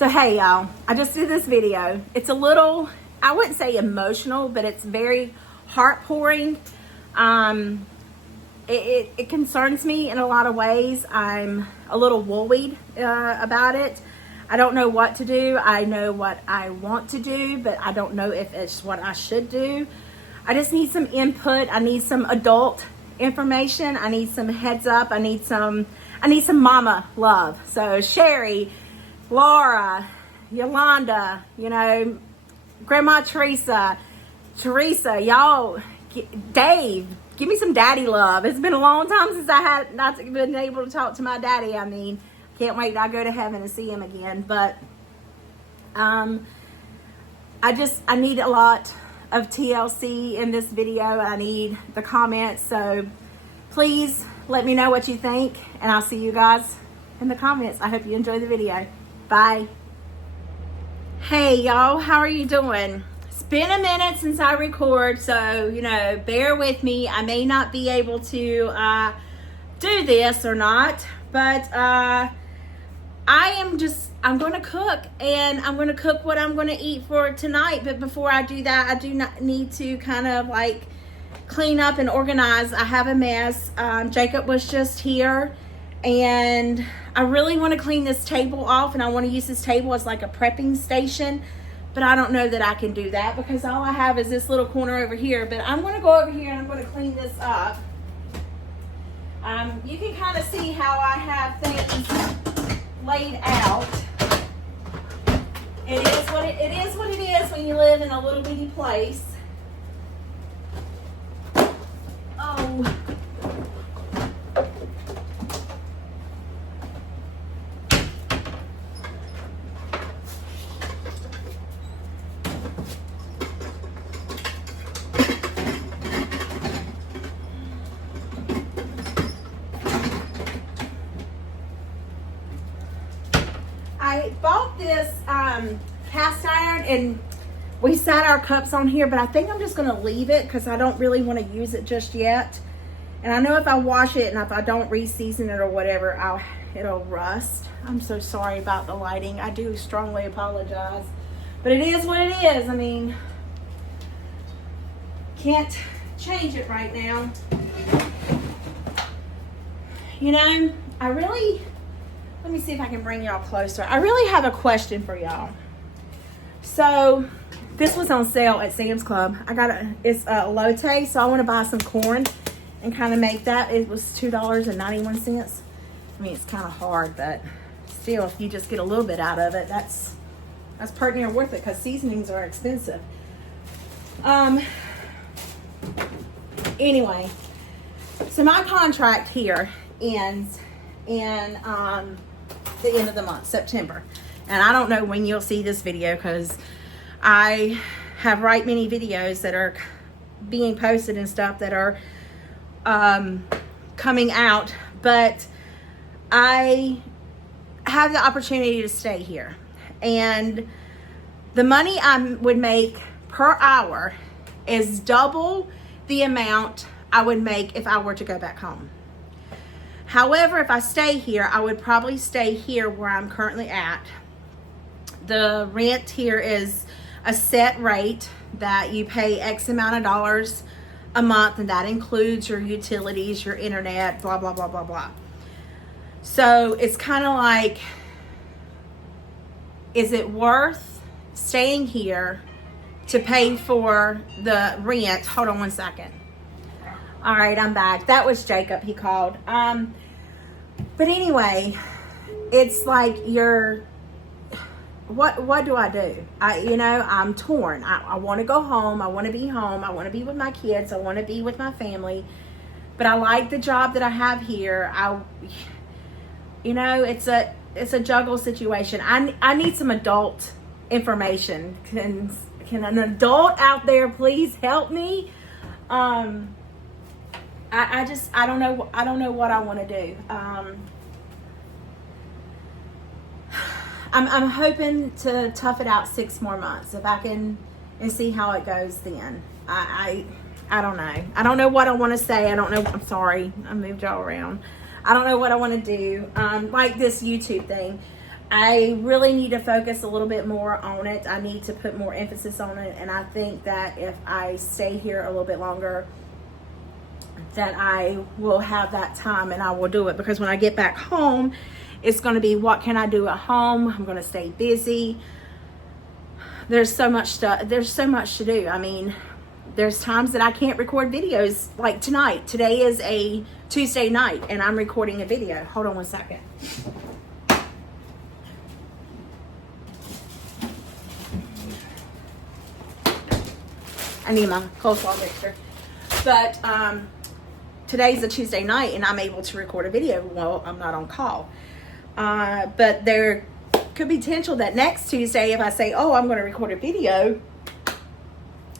So hey y'all, I just did this video. It's a little, I wouldn't say emotional, but it's very heart pouring. It concerns me in a lot of ways. I'm a little worried about it. I don't know what to do. I know what I want to do, but I don't know if it's what I should do. I just need some input. I need some adult information. I need some heads up. I need some mama love. So Sherry, Laura, Yolanda, Grandma Teresa, y'all, Dave, give me some daddy love. It's been a long time since I had not been able to talk to my daddy. I mean, can't wait till I go to heaven and see him again. But I need a lot of TLC in this video. I need the comments. So please let me know what you think, and I'll see you guys in the comments. I hope you enjoy the video. Bye. Hey y'all, how are you doing? It's been a minute since I record, so bear with me. I may not be able to do this or not, but I'm going to cook, and I'm going to cook what I'm going to eat for tonight. But before I do that, I do not need to kind of like clean up and organize. I have a mess. Jacob was just here, and I really want to clean this table off, and I want to use this table as like a prepping station, but I don't know that I can do that because all I have is this little corner over here. But I'm going to go over here and I'm going to clean this up. You can kind of see how I have things laid out. It is what it is when you live in a little bitty place. Oh. I bought this cast iron, and we sat our cups on here, but I think I'm just going to leave it because I don't really want to use it just yet. And I know if I wash it and if I don't re-season it or whatever, it'll rust. I'm so sorry about the lighting. I do strongly apologize. But it is what it is. I mean, can't change it right now. Let me see if I can bring y'all closer. I really have a question for y'all. So this was on sale at Sam's Club. It's a elote, so I want to buy some corn and kind of make that. It was $2.91. I mean, it's kind of hard, but still, if you just get a little bit out of it, that's pretty near worth it because seasonings are expensive. Anyway, so my contract here ends in the end of the month, September. And I don't know when you'll see this video because I have right many videos that are being posted and stuff that are coming out, but I have the opportunity to stay here, and the money I would make per hour is double the amount I would make if I were to go back home. However, if I stay here, I would probably stay here where I'm currently at. The rent here is a set rate that you pay X amount of dollars a month, and that includes your utilities, your internet, blah, blah, blah, blah, blah. So it's kind of like, is it worth staying here to pay for the rent? Hold on one second. All right, I'm back. That was Jacob. He called. But anyway, it's like what do I do? I'm torn. I want to go home. I want to be home. I want to be with my kids. I want to be with my family. But I like the job that I have here. It's a juggle situation. I need some adult information. Can an adult out there please help me? I don't know what I want to do. I'm hoping to tough it out 6 more months if I can, and see how it goes then. I don't know. I don't know what I want to say. I don't know. I'm sorry. I moved y'all around. I don't know what I want to do. Like this YouTube thing. I really need to focus a little bit more on it. I need to put more emphasis on it. And I think that if I stay here a little bit longer, that I will have that time and I will do it. Because when I get back home, it's going to be, what can I do at home? I'm going to stay busy. There's so much stuff. There's so much to do. I mean, there's times that I can't record videos like tonight. Today is a Tuesday night and I'm recording a video. Hold on one second. I need my coleslaw mixture. But today's a Tuesday night and I'm able to record a video. Well, I'm not on call. But there could be potential that next Tuesday, if I say, oh, I'm going to record a video,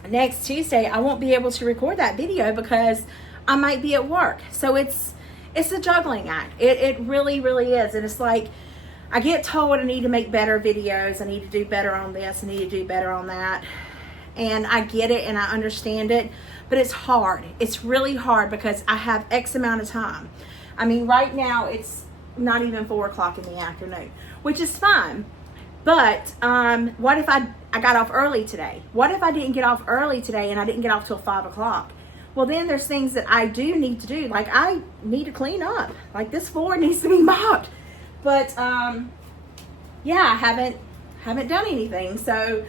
next Tuesday I won't be able to record that video because I might be at work. So it's a juggling act. It really, really is. And it's like, I get told I need to make better videos. I need to do better on this. I need to do better on that. And I get it and I understand it, but it's hard. It's really hard because I have X amount of time. I mean, right now it's not even 4 o'clock in the afternoon, which is fine. But what if I got off early today? What if I didn't get off early today and I didn't get off till 5 o'clock? Well, then there's things that I do need to do. Like I need to clean up. Like this floor needs to be mopped. But yeah, I haven't done anything. So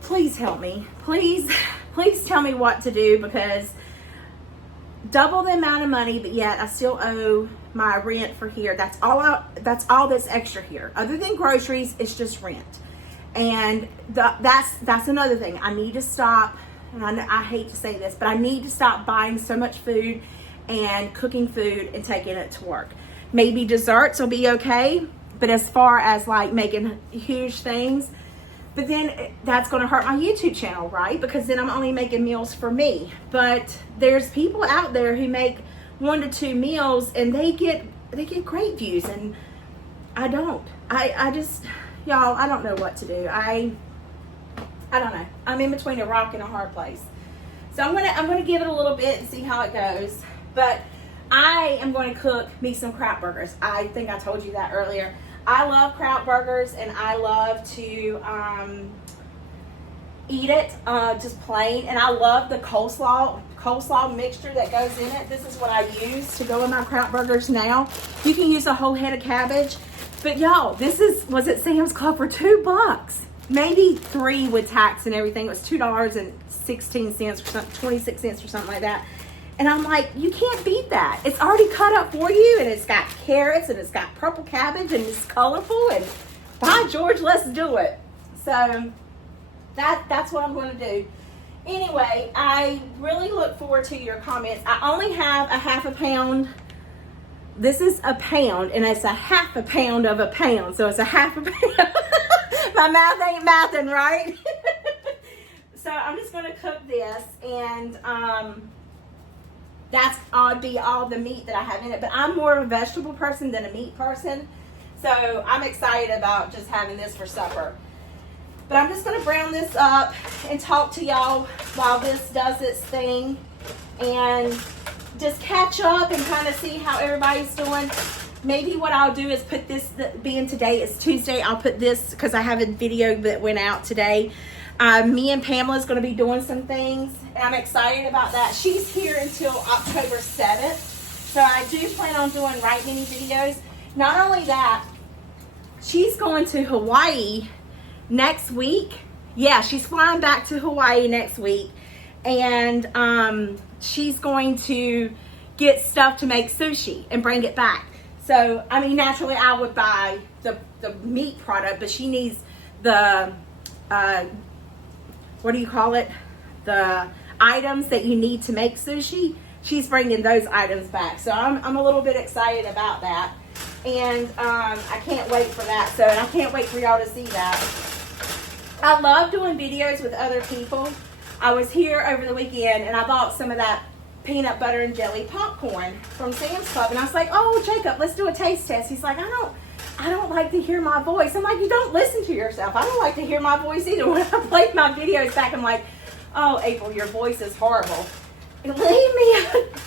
please help me. Please tell me what to do, because double the amount of money, but yet I still owe my rent for here. That's all that's extra here. Other than groceries, it's just rent. And that's another thing. I need to stop, and I hate to say this, but I need to stop buying so much food and cooking food and taking it to work. Maybe desserts will be okay, but as far as like making huge things, but then that's going to hurt my YouTube channel, right? Because then I'm only making meals for me. But there's people out there who make 1 to 2 meals and they get great views, and I don't. I just, y'all, I don't know what to do. I don't know. I'm in between a rock and a hard place. So I'm gonna give it a little bit and see how it goes. But I am going to cook me some crab burgers. I think I told you that earlier. I love crab burgers, and I love to eat it just plain. And I love the coleslaw mixture that goes in it. This is what I use to go in my crab burgers now. You can use a whole head of cabbage. But y'all, this was at Sam's Club for $2. Maybe 3 with tax and everything. It was $2.16 or something, 26 cents or something like that. And I'm like, you can't beat that. It's already cut up for you, and it's got carrots, and it's got purple cabbage, and it's colorful, and by George, let's do it. So that's what I'm going to do. Anyway, I really look forward to your comments. I only have a half a pound. This is a pound, and it's a half a pound of a pound, so it's a half a pound. My math ain't mathing, right? So I'm just going to cook this, and that's be all the meat that I have in it. But I'm more of a vegetable person than a meat person. So I'm excited about just having this for supper. But I'm just going to brown this up and talk to y'all while this does its thing. And just catch up and kind of see how everybody's doing. Maybe what I'll do is put this, being today is Tuesday, I'll put this, because I have a video that went out today. Me and Pamela's going to be doing some things, and I'm excited about that. She's here until October 7th, so I do plan on doing right many videos. Not only that, she's going to Hawaii next week. Yeah, she's flying back to Hawaii next week, and she's going to get stuff to make sushi and bring it back. So, I mean, naturally I would buy the meat product, but she needs the what do you call it? The items that you need to make sushi. She's bringing those items back. So I'm a little bit excited about that. And I can't wait for that. So, and I can't wait for y'all to see that. I love doing videos with other people. I was here over the weekend and I bought some of that peanut butter and jelly popcorn from Sam's Club. And I was like, oh, Jacob, let's do a taste test. He's like, I don't like to hear my voice. I'm like, you don't listen to yourself. I don't like to hear my voice either. When I played my videos back, I'm like, oh, April, your voice is horrible. And leave me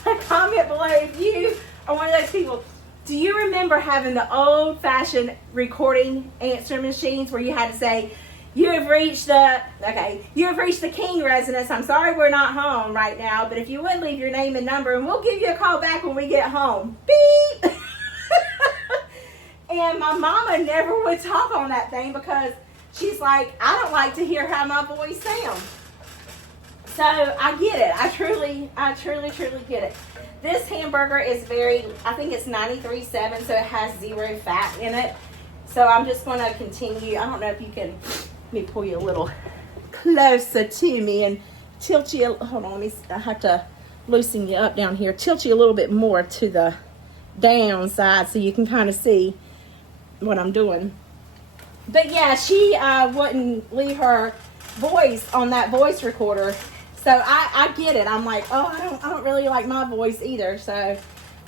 a comment below if you are one of those people. Do you remember having the old-fashioned recording answering machines where you had to say, you have reached the King residence. I'm sorry we're not home right now, but if you would leave your name and number, and we'll give you a call back when we get home. Beep! And my mama never would talk on that thing because she's like, I don't like to hear how my voice sounds. So I get it. I truly get it. This hamburger is I think it's 93.7, so it has 0 fat in it. So I'm just going to continue. I don't know if you can, let me pull you a little closer to me and tilt you, hold on, I have to loosen you up down here. Tilt you a little bit more to the downside so you can kind of see what I'm doing. But yeah, she wouldn't leave her voice on that voice recorder. So I get it. I'm like, oh, I don't really like my voice either. So,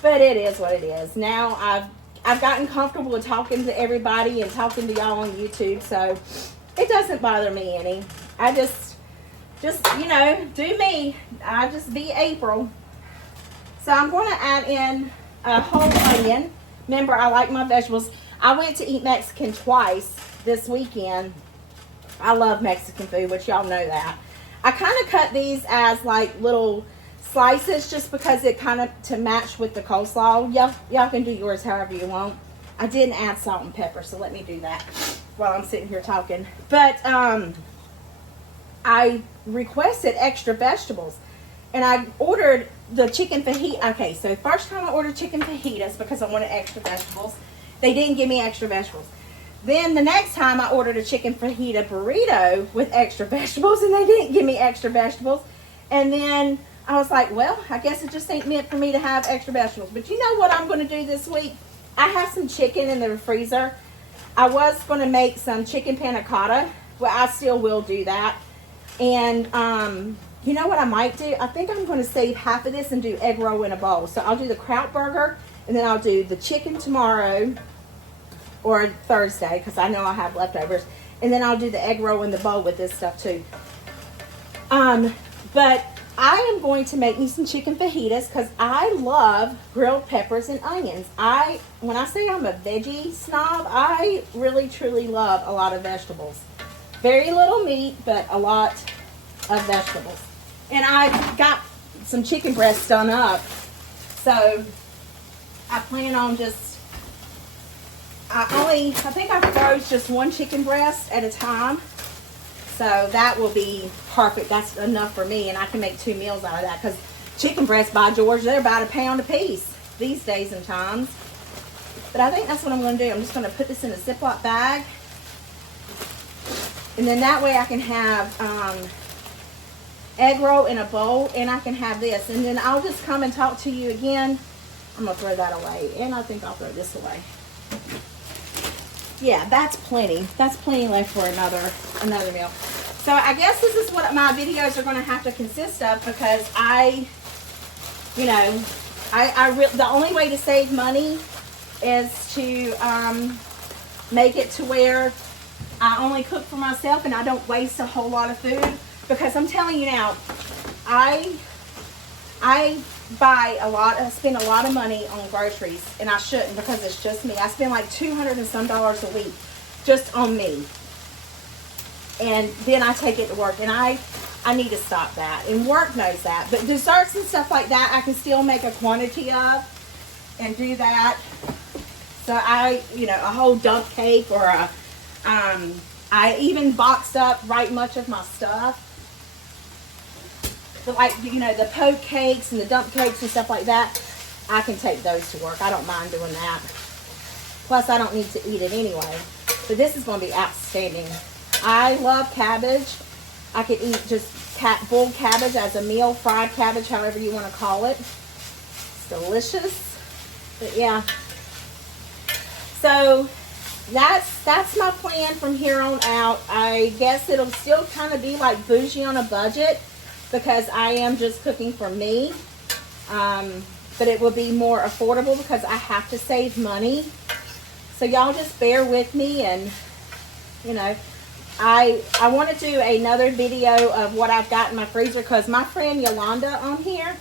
but it is what it is. Now I've gotten comfortable with talking to everybody and talking to y'all on YouTube. So it doesn't bother me any. I just you know, do me. I just be April. So I'm going to add in a whole onion. Remember, I like my vegetables. I went to eat Mexican twice this weekend. I love Mexican food, which y'all know that. I kind of cut these as like little slices just because it kind of to match with the coleslaw. Y'all can do yours however you want. I didn't add salt and pepper, so let me do that while I'm sitting here talking. But I requested extra vegetables, and I ordered the chicken fajita. Okay, so first time I ordered chicken fajitas because I wanted extra vegetables. They didn't give me extra vegetables. Then the next time I ordered a chicken fajita burrito with extra vegetables, and they didn't give me extra vegetables. And then I was like, well, I guess it just ain't meant for me to have extra vegetables. But you know what I'm going to do this week? I have some chicken in the freezer. I was going to make some chicken panna cotta. Well, I still will do that. And you know what I might do? I think I'm going to save half of this and do egg roll in a bowl. So I'll do the kraut burger, and then I'll do the chicken tomorrow or Thursday because I know I have leftovers. And then I'll do the egg roll in the bowl with this stuff too. But I am going to make me some chicken fajitas because I love grilled peppers and onions. When I say I'm a veggie snob, I really truly love a lot of vegetables. Very little meat, but a lot of vegetables. And I got some chicken breasts done up. So I plan on I think I froze just one chicken breast at a time. So that will be perfect. That's enough for me, and I can make 2 meals out of that because chicken breasts, by George, they're about £1 a piece these days and times. But I think that's what I'm going to do. I'm just going to put this in a Ziploc bag. And then that way I can have egg roll in a bowl, and I can have this. And then I'll just come and talk to you again. I'm going to throw that away, and I think I'll throw this away. Yeah, that's plenty. That's plenty left for another meal. So I guess this is what my videos are going to have to consist of because the only way to save money is to make it to where I only cook for myself and I don't waste a whole lot of food. Because I'm telling you now, I spend a lot of money on groceries, and I shouldn't because it's just me. I spend like $200 and some a week just on me. And then I take it to work, and I need to stop that. And work knows that. But desserts and stuff like that, I can still make a quantity of and do that. So a whole dump cake or I even boxed up right much of my stuff. The poke cakes and the dump cakes and stuff like that, I can take those to work. I don't mind doing that. Plus, I don't need to eat it anyway. But this is going to be outstanding. I love cabbage. I could eat just boiled cabbage as a meal, fried cabbage, however you want to call it. It's delicious. But yeah. So that's my plan from here on out. I guess it'll still kind of be like bougie on a budget, because I am just cooking for me. But it will be more affordable because I have to save money. So y'all just bear with me, and I want to do another video of what I've got in my freezer because my friend Yolanda on here,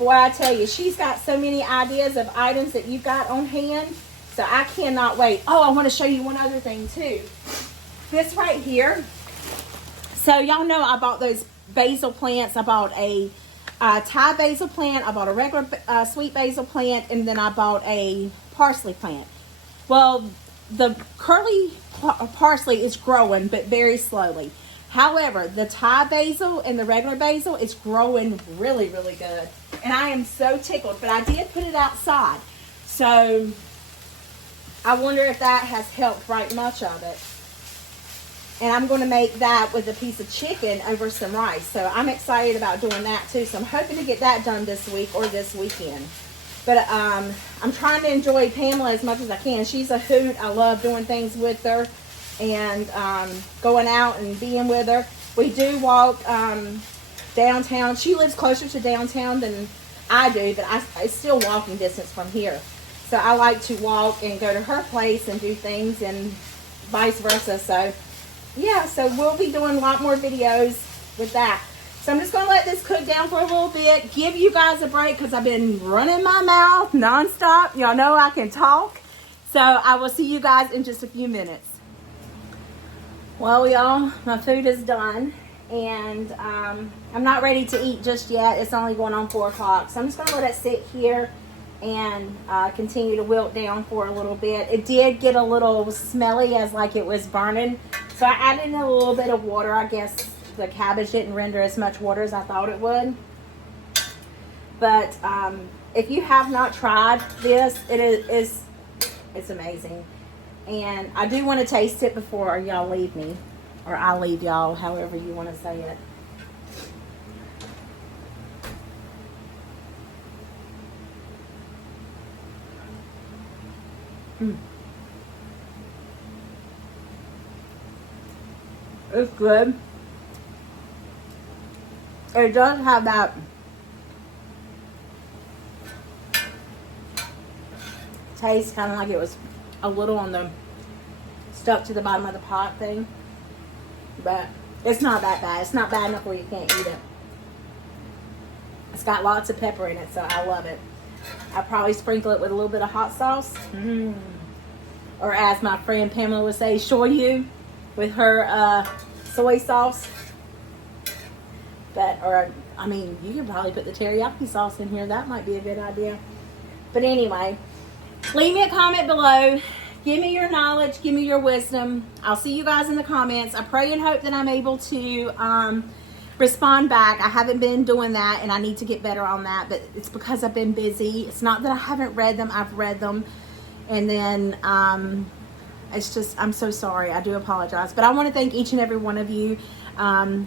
boy, I tell you, she's got so many ideas of items that you've got on hand. So I cannot wait. Oh, I want to show you one other thing too. This right here. So y'all know I bought those basil plants. I bought a Thai basil plant. I bought a regular sweet basil plant. And then I bought a parsley plant. Well, the curly parsley is growing, but very slowly. However, the Thai basil and the regular basil is growing really, really good. And I am so tickled. But I did put it outside. So I wonder if that has helped right much of it. And I'm going to make that with a piece of chicken over some rice. So I'm excited about doing that too. So I'm hoping to get that done this week or this weekend. But I'm trying to enjoy Pamela as much as I can. She's a hoot. I love doing things with her and going out and being with her. We do walk downtown. She lives closer to downtown than I do, but it's still walking distance from here. So I like to walk and go to her place and do things and vice versa. So yeah, so we'll be doing a lot more videos with that. So I'm just going to let this cook down for a little bit. Give you guys a break because I've been running my mouth nonstop. Y'all know I can talk. So I will see you guys in just a few minutes. Well, y'all, my food is done. And I'm not ready to eat just yet. It's only going on 4 o'clock. So I'm just going to let it sit here and continue to wilt down for a little bit. It did get a little smelly as like it was burning. So I added in a little bit of water. I guess the cabbage didn't render as much water as I thought it would. But if you have not tried this, it's amazing. And I do want to taste it before y'all leave me. Or I leave y'all, however you want to say it. It's good. It does have that taste, kind of like it was a little on the stuck to the bottom of the pot thing, but it's not that bad. It's not bad enough where you can't eat it. It's got lots of pepper in it, so I love it. I'll probably sprinkle it with a little bit of hot sauce. Or as my friend Pamela would say, shoyu with her soy sauce. Or I mean, you could probably put the teriyaki sauce in here. That might be a good idea. But anyway, leave me a comment below. Give me your knowledge. Give me your wisdom. I'll see you guys in the comments. I pray and hope that I'm able to respond back. I haven't been doing that, and I need to get better on that. But it's because I've been busy. It's not that I haven't read them. I've read them. And then it's just, I'm so sorry. I do apologize. But I want to thank each and every one of you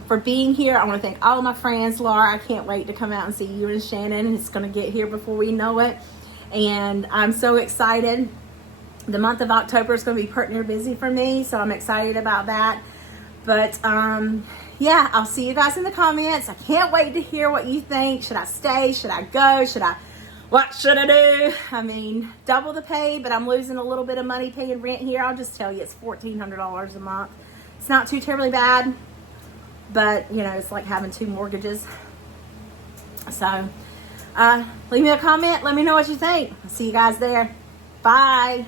for being here. I want to thank all of my friends. Laura, I can't wait to come out and see you and Shannon. It's going to get here before we know it. And I'm so excited. The month of October is going to be pretty busy for me. So I'm excited about that. But yeah, I'll see you guys in the comments. I can't wait to hear what you think. Should I stay? Should I go? What should I do? I mean, double the pay, but I'm losing a little bit of money paying rent here. I'll just tell you, it's $1,400 a month. It's not too terribly bad, but you know, it's like having 2 mortgages. So leave me a comment. Let me know what you think. I'll see you guys there. Bye.